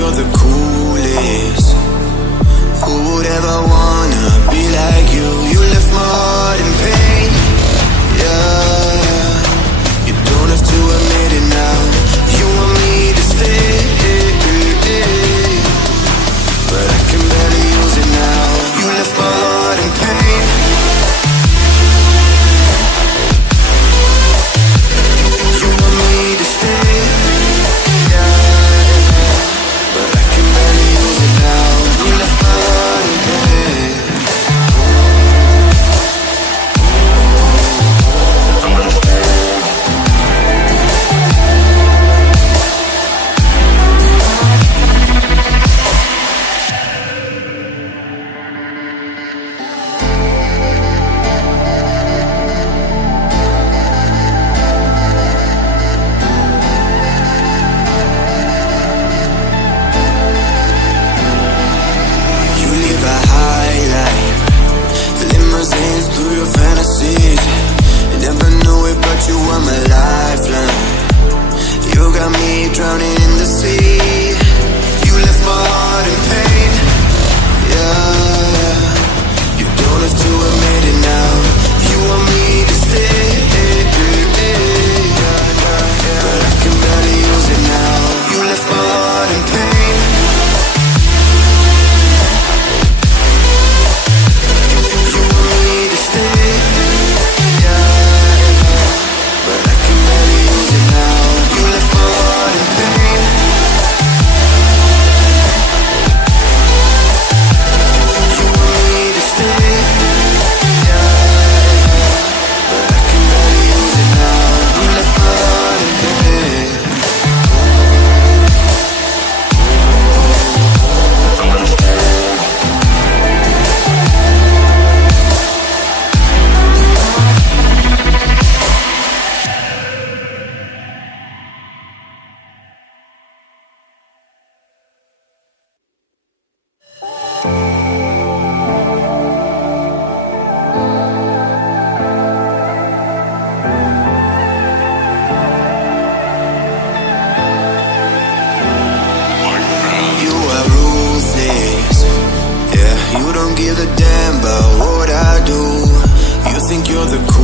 you're the coolest. Who would ever wanna be like you? You left my heart in pain, yeah. You don't have to admit it now. You want me to stay, but I can barely use it now. You left my heart in pain. You want me to stay, yeah, but I can barely use it now. You left my heart in pain. Through your fantasies, never knew it, but you were my lifeline. You got me drowning in the sea. You left my heart in pain, yeah. You don't have to admit it now. You want me to stay, but I can barely use it now. You left my heart in pain. You don't give a damn about what I do. You think you're the coolest.